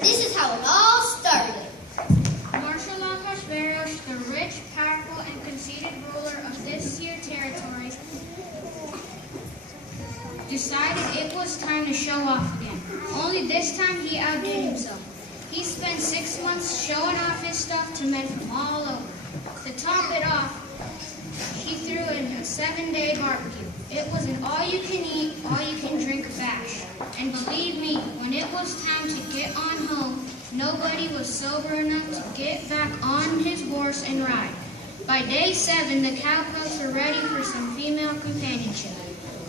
This is how it all started. Marshal Ahasuerus, the rich, powerful, and conceited ruler of this here territory, decided it was time to show off again. Only this time he outdid himself. He spent 6 months showing off his stuff to men from all over. To top it off, he threw in a 7-day barbecue. It was an all-you-can-eat, all-you-can-drink bash. And believe me, when it was time to get on home, nobody was sober enough to get back on his horse and ride. By day 7, the cowpokes were ready for some female companionship.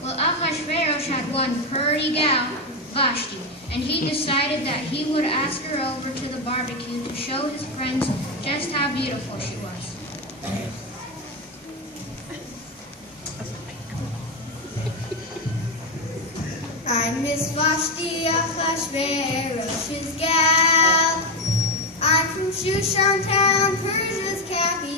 Well, Ahasuerus had one purty gal, Vashti, and he decided that he would ask her over to the barbecue to show his friends just how beautiful she was. I'm Miss Vashti, Ahasuerus' gal. I'm from Shushan town, Persia's capital.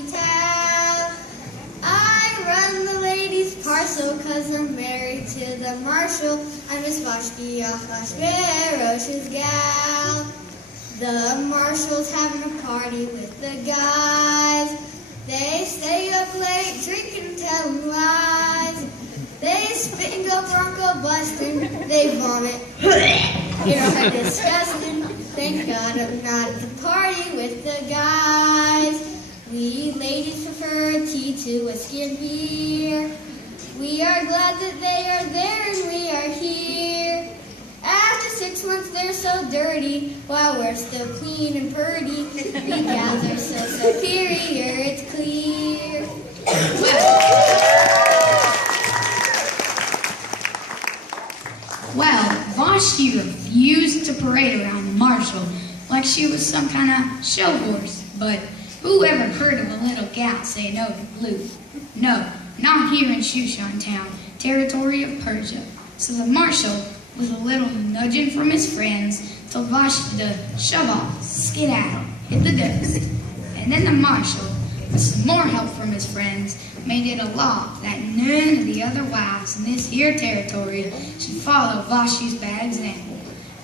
I run the ladies' parcel 'cause I'm married to the marshal. I'm Miss Vashti, Ahasuerus' gal. The marshal's having a party with the guys. They stay up late, drinking and telling lies. They spit and go bronco busting. They vomit. You're disgusting. Thank God I'm not at the party with the guys. We ladies prefer tea to whiskey and beer. We are glad that they are there and we are here. After 6 months they're so dirty, while we're still clean and purty. We gals are so superior, it's clear. Well, Vashti refused to parade around the marshal like she was some kind of show horse. But who ever heard of a little gal say no to blue? No, not here in Shushan town, territory of Persia. So the marshal, with a little nudging from his friends, told Vashti to shove off, skedaddle, hit the dust. And then the marshal, with some more help from his friends, made it a law that none of the other wives in this here territory should follow Vashti's bad example.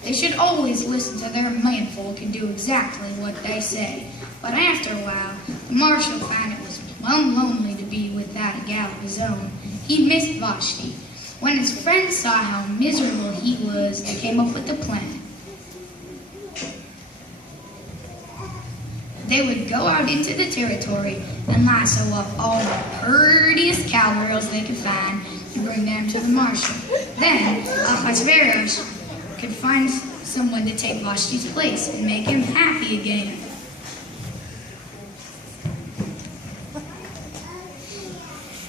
They should always listen to their menfolk and do exactly what they say. But after a while, the marshal found it was plumb lonely to be without a gal of his own. He missed Vashti. When his friends saw how miserable he was, they came up with a plan. They would go out into the territory and lasso up all the prettiest cowgirls they could find and bring them to the marshal. Then Ahasuerus could find someone to take Vashti's place and make him happy again.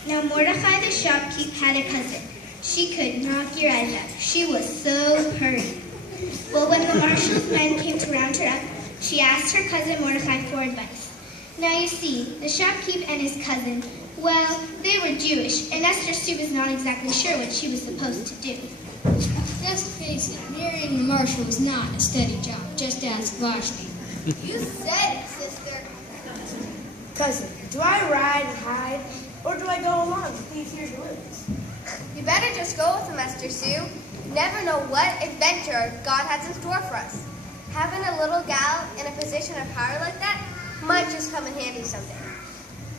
Now Mordecai the shopkeep had a cousin. She could knock your eyes out. She was so pretty. Well, when the marshal's men came to round her up, she asked her cousin Mordecai for advice. Now you see, the shopkeep and his cousin, well, they were Jewish, and Esther Sue was not exactly sure what she was supposed to do. Let's face it, marrying the marshal is not a steady job. Just ask Vashti. You said it, sister. Cousin, do I ride and hide, or do I go along with these here deliveries? You better just go with him, Esther Sue. You never know what adventure God has in store for us. Having a little gal in a position of power like that might just come in handy someday.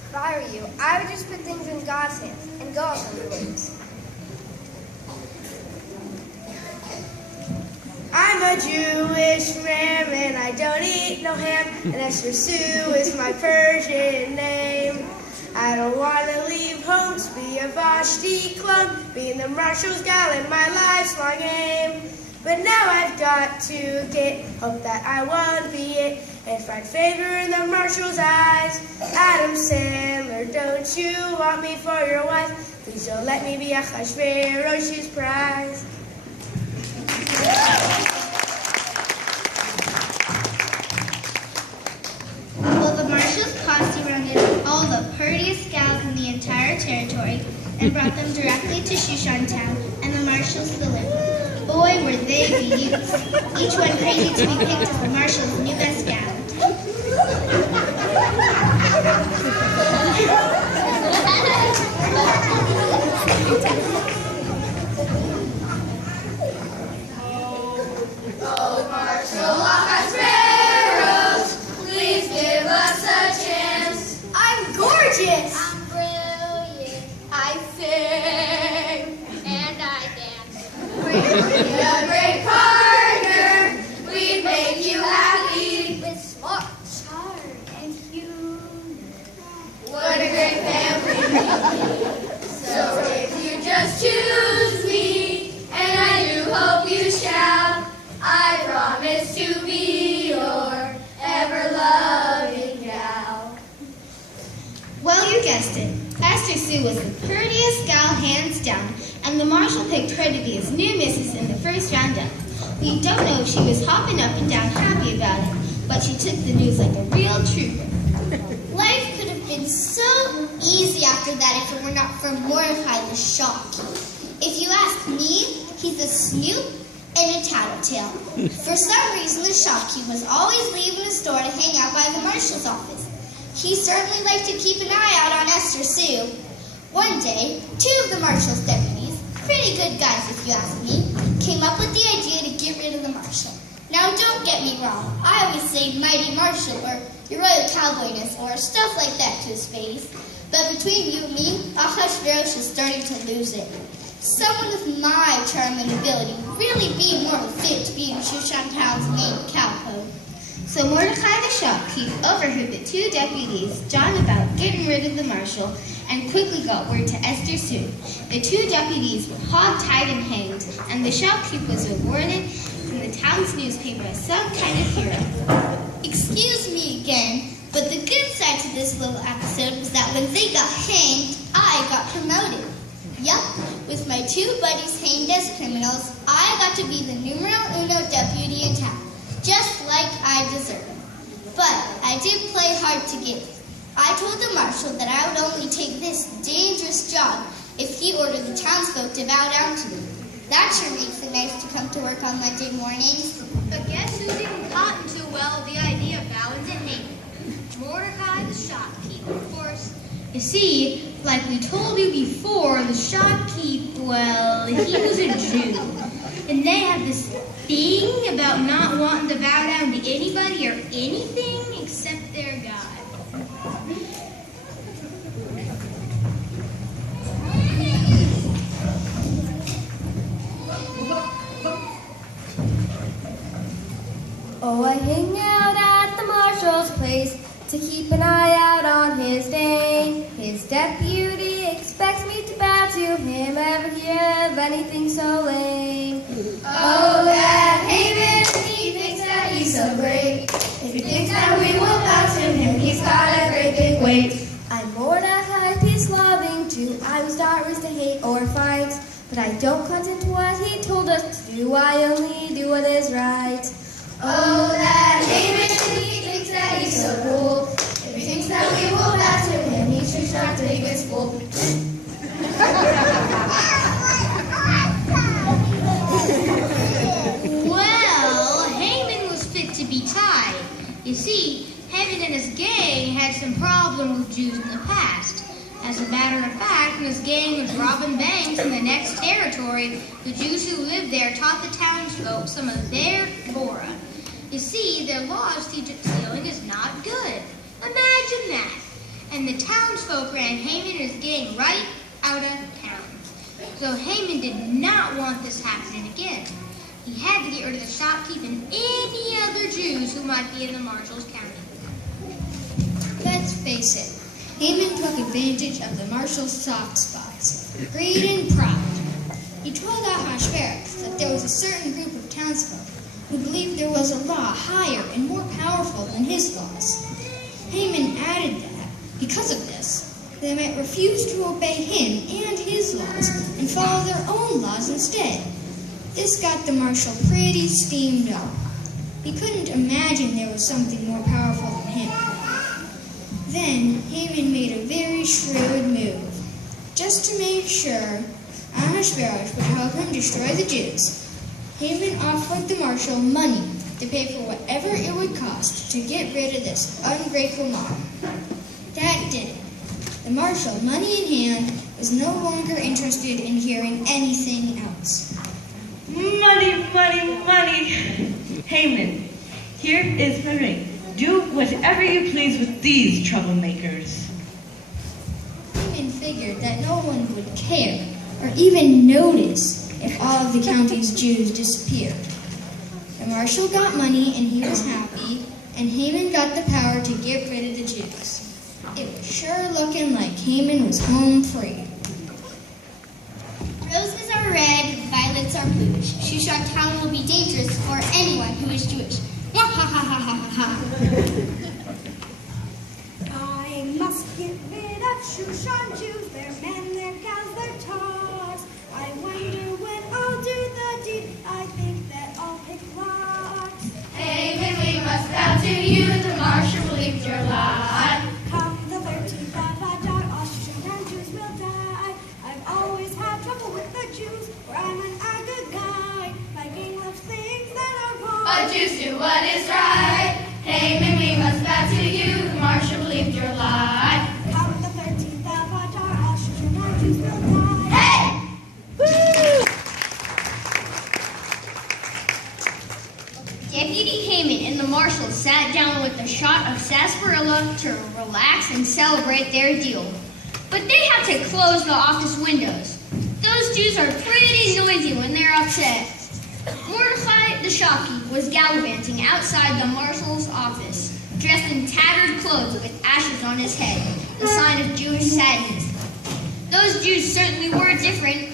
If I were you, I would just put things in God's hands and go on your ways. I'm a Jewish man and I don't eat no ham, and Esther Sue is my Persian name. I don't want to leave home to be a Vashti clone, being the marshal's gal in my life's long aim. But now I've got to get, hope that I won't be it, and find favor in the marshal's eyes. Adam Sandler, don't you want me for your wife? Please don't let me be Ahasuerus' prize. Well, the marshal's posse rounded up all the prettiest gals in the entire territory and brought them directly to Shushan town and the marshal's saloon. Boy, were they beauties. Each one crazy to be picked as the marshal's new best gal. Oh, Marshal, a great partner. We'd make you happy. With smart, charm, and humor. What a great family. So if you just choose me, and I do hope you shall, I promise to be your ever-loving gal. Well, you guessed it. Esther Sue was the prettiest gal hands down, and the marshal picked her to be his new missus in the first roundup. We don't know if she was hopping up and down happy about it, but she took the news like a real trooper. Life could have been so easy after that if it were not for Mordecai the shopkeeper. If you ask me, he's a snoop and a tattletale. For some reason, the shopkeeper was always leaving the store to hang out by the marshal's office. He certainly liked to keep an eye out on Esther Sue. One day, two of the marshal's deputies, pretty good guys if you ask me, came up with the idea to get rid of the marshal. Now, don't get me wrong. I always say mighty marshal or your royal cowboyness or stuff like that to his face. But between you and me, Ahasuerus is starting to lose it. Someone with my charm and ability would really be more fit to be in Shushan Town's main cowpoke. So Mordecai the shopkeep overheard the two deputies jawing about getting rid of the marshal and quickly got word to Esther Sue. The two deputies were hog-tied and hanged, and the shopkeep was awarded from the town's newspaper as some kind of hero. Excuse me again, but the good side to this little episode was that when they got hanged, I got promoted. Yup, with my two buddies hanged as criminals, I got to be the numero uno deputy in town, just like I deserved. But I did play hard to get. I told the marshal that I would only take this dangerous job if he ordered the townsfolk to bow down to me. That sure makes it nice to come to work on Monday mornings. But guess who didn't cotton too well the idea of bowing to Haman? Mordecai the shopkeeper, of course. You see, like we told you before, the shopkeep, well, he was a Jew. And they have this thing about not wanting to bow down to anybody or anything except their God. Oh, I hang out at the marshal's place to keep an eye out on his name. His deputy expects me to bow to him. Ever hear of anything so lame? Oh, that Haman, he thinks that he's so great. If he thinks that we will bow to him, he's got a great big weight. I'm Mordecai, peace-loving too. I was not raised to hate or fight, but I don't consent to what he told us to do. I only do what is right. Oh, that Haman, he thinks that he's so cool. If he thinks that we will bow to him, he should not take his fool. Well, Haman was fit to be tied. You see, Haman and his gang had some problems with Jews in the past. As a matter of fact, when his gang was robbing banks in the next territory, the Jews who lived there taught the townsfolk some of their Torah. You see, their laws teach that stealing is not good. Imagine that. And the townsfolk ran Haman and his gang right out of town. So Haman did not want this happening again. He had to get rid of the shopkeep and any other Jews who might be in the marshal's county. Let's face it, Haman took advantage of the marshal's soft spots, greed and pride. He told Ahasuerus that there was a certain group of townsfolk who believed there was a law higher and more powerful than his laws. Haman added that, because of this, they might refuse to obey him and his laws and follow their own laws instead. This got the marshal pretty steamed up. He couldn't imagine there was something more powerful than him. Then Haman made a very shrewd move. Just to make sure Ahasuerus would help him destroy the Jews, Haman offered the marshal money to pay for whatever it would cost to get rid of this ungrateful mob. That did it. The marshal, money in hand, was no longer interested in hearing anything else. Money, money, money. Haman, here is the ring. Do whatever you please with these troublemakers. Haman figured that no one would care or even notice if all of the county's Jews disappeared. The marshal got money and he was happy, and Haman got the power to get rid of the Jews. It was sure looking like Haman was home free. Roses are red, violets are blue. Shushan town will be dangerous for anyone who is Jewish. Ha ha ha ha ha ha. I must get rid of Shushan Jews, their men, their gals, their togs. I wonder when I'll do the deed, I think that I'll pick locks. Haman, we must bow to you, the marshal believed your lie. Come the 13th of Adar, all Shushan Jews will die. I've always had trouble with the Jews, for I'm an good guy. My gang loves things that are wrong. But Jews do what is right. Haman, we must bow to you, the marshal believed your lie. Come the 13th of Adar, all Shushan Jews will die. Hey! Deputy Haman and the marshal sat down with a shot of sarsaparilla to relax and celebrate their deal. But they had to close the office windows. Those Jews are pretty noisy when they're upset. Mordecai the shopkeep was gallivanting outside the marshal's office, dressed in tattered clothes with ashes on his head, a sign of Jewish sadness. Those Jews certainly were different.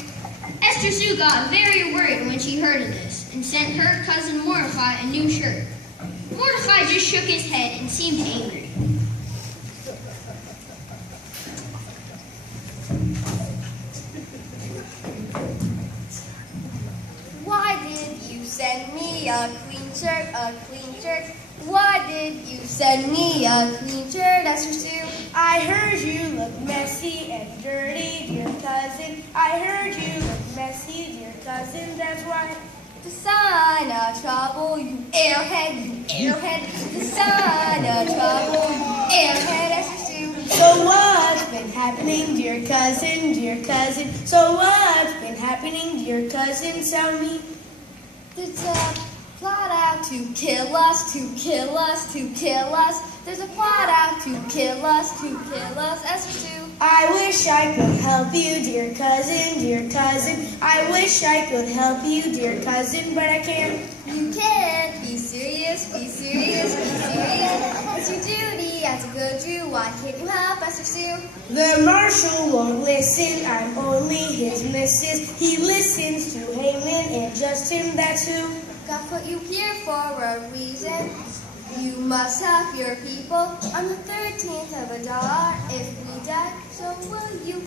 Esther Sue got very worried when she heard of this and sent her cousin Mordecai a new shirt. Mordecai just shook his head and seemed angry. Why did you send me a clean shirt, a clean shirt? Why did you send me a clean shirt, Esther Sue? I heard you look messy and dirty, dear cousin. I heard you look messy, dear cousin. That's why. The sign of trouble, you airhead, you airhead. The sign of trouble, you airhead, Esther Sue. So what's been happening, dear cousin, dear cousin? So what's been happening, dear cousin? Tell me. There's a plot out to kill us, to kill us, to kill us. There's a plot out to kill us, Esther Sue. I wish I could help you, dear cousin, dear cousin. I wish I could help you, dear cousin, but I can't. You can't be serious, be serious, be serious. It's your duty as a good Jew. Why can't you help, Esther Sue? The marshal won't listen, I'm only his missus. He listens to Haman and just him, that's who. God put you here for a reason. You must help your people on the 13th of Adar. If we die, so will you.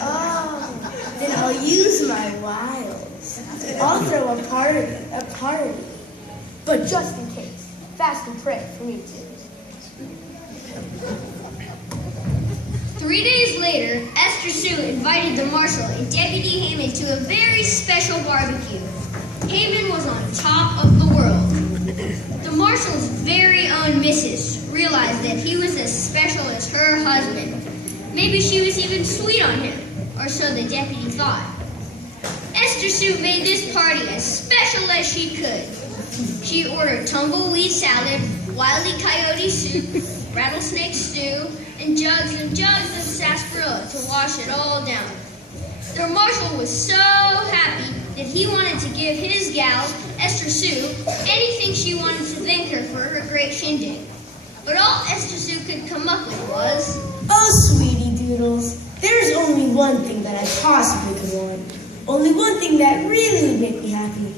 Oh, then I'll use my wiles. I'll throw a party. But just in case, fast and pray for me too. 3 days later, Esther Sue invited the marshal and Deputy Haman to a very special barbecue. Haman was on top of the world. The marshal's very own missus realized that he was as special as her husband. Maybe she was even sweet on him, or so the deputy thought. Esther Sue made this party as special as she could. She ordered tumbleweed salad, Wile E. Coyote soup, rattlesnake stew, and jugs of sarsaparilla to wash it all down. The marshal was so happy that he wanted to give his gal, Esther Sue, anything she wanted to thank her for her great shindig. But all Esther Sue could come up with was, Oh, sweetie doodles, there's only one thing that I possibly could want. Only one thing that really would make me happy.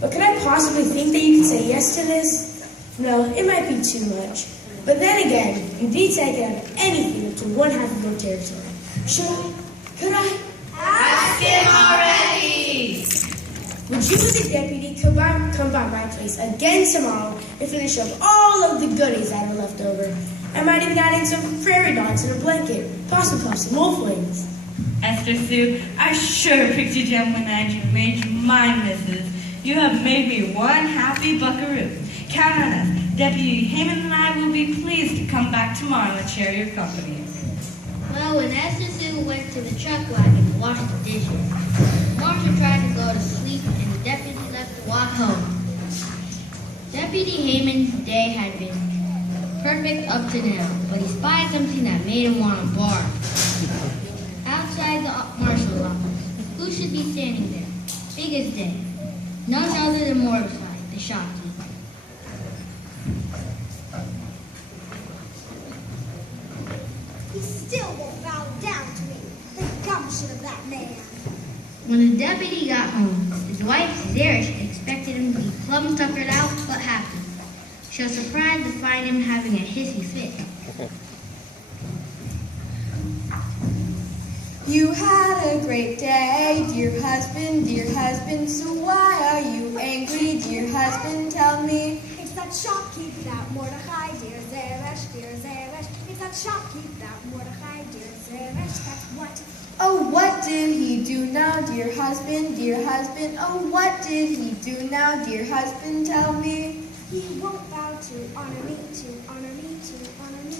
But could I possibly think that you could say yes to this? No, it might be too much. But then again, you'd be taken out of anything up to one half of your territory. Should I? Could I? Ask him already! Would you and the deputy come by my place again tomorrow and finish up all of the goodies that are left over? I might even add in some prairie dogs and a blanket, possum puffs and wolf wings. Esther Sue, I sure picked you gentleman and you made you my missus. You have made me one happy buckaroo. Count on us. Deputy Haman and I will be pleased to come back tomorrow and share your company. well, when Esther Sue went to the truck wagon to wash the dishes, Marshall tried to go to sleep and the deputy left to walk home. Deputy Haman's day had been perfect up to now, but he spied something that made him want to bark. Outside the marshal's office, who should be standing there Biggest day. None other than Mordecai, the shopkeeper. He still won't bow down to me. The gumption of that man. When the deputy got home, his wife, Zeresh, expected him to be plumb tuckered out. What happened? She was surprised to find him having a hissy fit. You had a great day, dear husband, so why are you angry, dear husband, tell me? It's that shopkeep, that Mordecai, dear Zeresh, dear Zeresh. It's that shopkeep, that Mordecai, dear Zeresh, that's what. Oh, what did he do now, dear husband, oh, what did he do now, dear husband, tell me? He won't bow to honor me, to honor me, to honor me.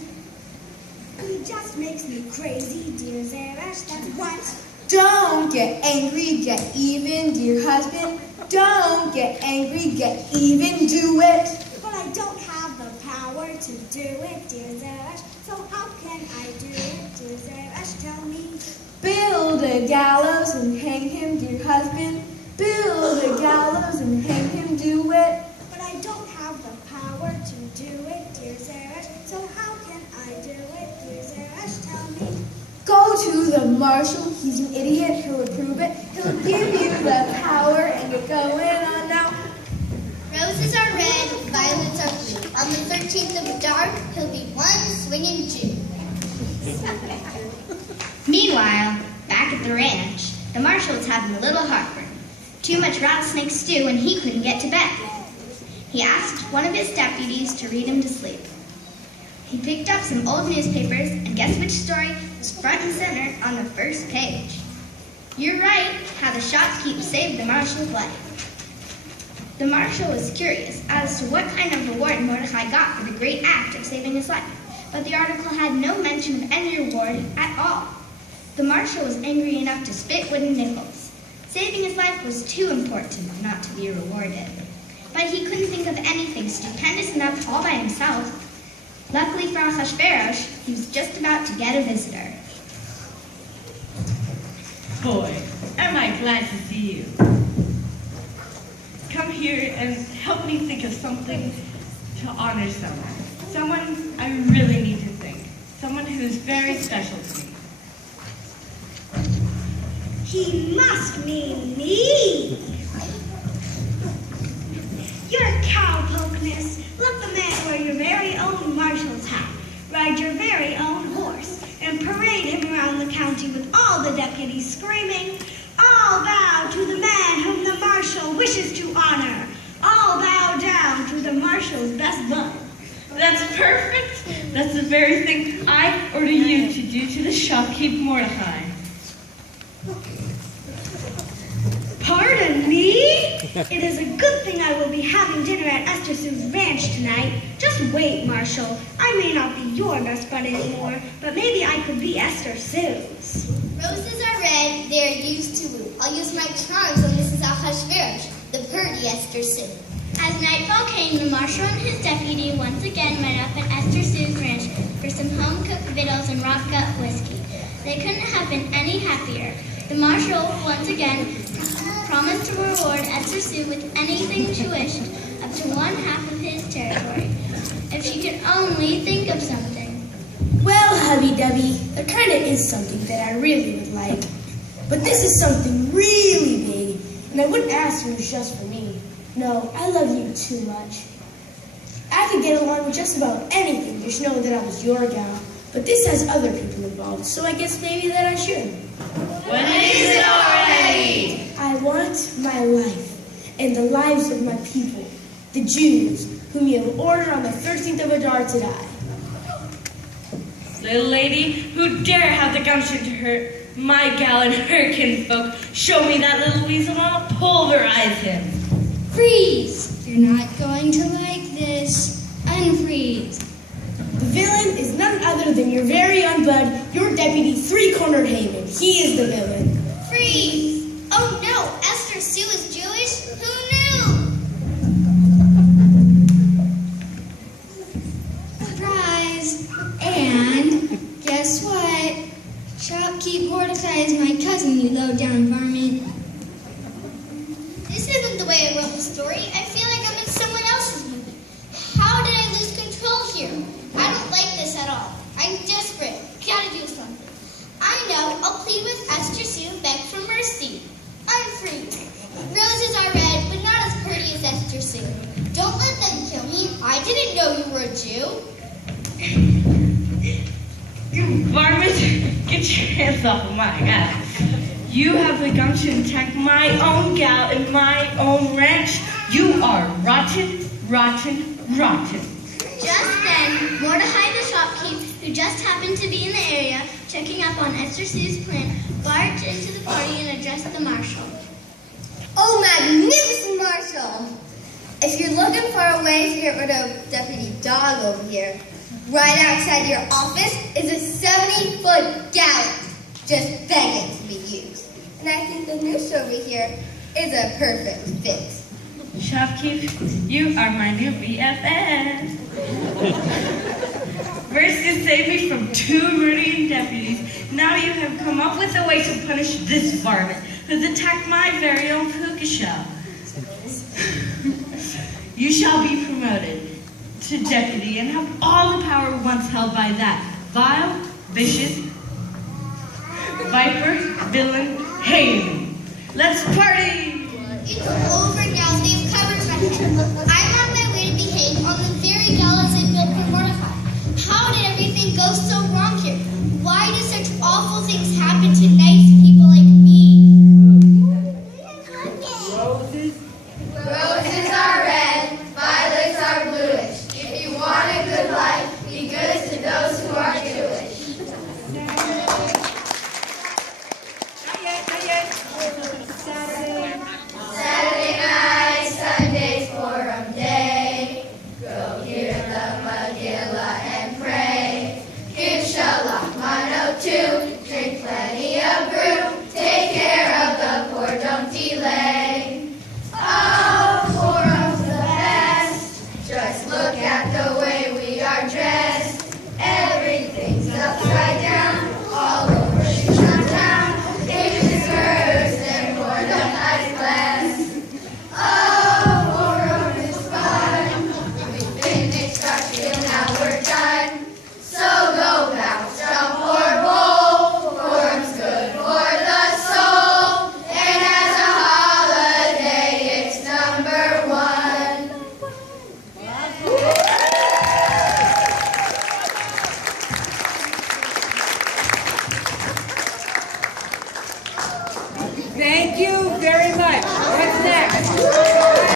He just makes me crazy, dear Zeresh, that's what. Don't get angry, get even, dear husband. Don't get angry, get even, do it. But I don't have the power to do it, dear Zeresh. So how can I do it, dear Zeresh, tell me? Build a gallows and hang him, dear husband. Build a gallows and hang him, do it. But I don't have the power to do it, dear Zeresh. So how can I do it, dear Zeresh, tell me? Go to the marshal, he's an idiot, he'll approve it. He'll give you the power and get going on now. Roses are red, violets are blue. On the 13th of Adar, he'll be one swinging Jew. Meanwhile, back at the ranch, the marshal was having a little heartburn. Too much rattlesnake stew and he couldn't get to bed. He asked one of his deputies to read him to sleep. He picked up some old newspapers, and guess which story was front and center on the first page? You're right, how the shopkeep saved the marshal's life. The marshal was curious as to what kind of reward Mordecai got for the great act of saving his life, but the article had no mention of any reward at all. The marshal was angry enough to spit wooden nickels. Saving his life was too important not to be rewarded. But he couldn't think of anything stupendous enough all by himself. Luckily for Ahasuerus, he was just about to get a visitor. Boy, am I glad to see you. Come here and help me think of something to honor someone. Someone I really need to thank. Someone who is very special to me. He must mean me. You're a cowpokeness. Let the man wear your very own marshal's hat, ride your very own horse, and parade him around the county with all the deputies screaming, "All bow to the man whom the marshal wishes to honor. All bow down to the marshal's best bud." That's perfect. That's the very thing I order you to do to the shopkeep Mordecai. Pardon me? It is a good thing I will be having dinner at Esther Sue's ranch tonight. Just wait, Marshal. I may not be your best bud anymore, but maybe I could be Esther Sue's. Roses are red, they are used to woo. I'll use my charms on Mrs. Ahasuerus, the purdy Esther Sue. As nightfall came, the marshal and his deputy once again met up at Esther Sue's ranch for some home-cooked victuals and rock gut whiskey. They couldn't have been any happier. The marshal once again promised to reward Esther Sue with anything she wished, up to one half of his territory, if she could only think of something. Well, hubby-dubby, there kind of is something that I really would like. But this is something really big, and I wouldn't ask you if it was just for me. No, I love you too much. I could get along with just about anything, just know that I was your gal. But this has other people involved, so I guess maybe that I should. What is it already? I want my life and the lives of my people, the Jews, whom you have ordered on the 13th of Adar to die. Little lady, who dare have the gumption to hurt my gal and her kinfolk? Show me that little weasel and I'll pulverize him. Freeze! You're not going to like this. Unfreeze. The villain is none other than your very own bud, your deputy, three-cornered Haman. He is the villain. Freeze! Oh no, Esther Sue is Jewish? Who knew? Surprise! And guess what? Shopkeep Mordecai is my cousin, you low-down varmint. plead with Esther Sue and beg for mercy. I'm free. Roses are red, but not as pretty as Esther Sue. Don't let them kill me. I didn't know you were a Jew. You varmint! Get your hands off of my gal. You have the gumption to attack my own gal in my own ranch. You are rotten, rotten, rotten. Just then, Mordecai the shopkeep, who just happened to be in the area checking up on Esther Sue's plant, barged into the party and addressed the marshal. Oh, magnificent Marshal! If you're looking for a way to get rid of Deputy Dog over here, right outside your office is a 70-foot gallows just begging to be used. And I think the noose over here is a perfect fit. Shopkeep, you are my new BFF. First you saved me from 2 murdering deputies. Now you have come up with a way to punish this varmint who's attacked my very own puka shell. You shall be promoted to deputy and have all the power once held by that vile, vicious, viper, villain, Haman. Let's party! It's over now. They've covered me. I'm on my way to be hanged on the very gallows I built for Mordecai. How did everything go so wrong here? Why do such awful things happen to nice people like me? Roses are red, violets are bluish. If you want a good life, be good to those who are Jewish. Saturday night, Sunday's Purim day. Go hear the Megillah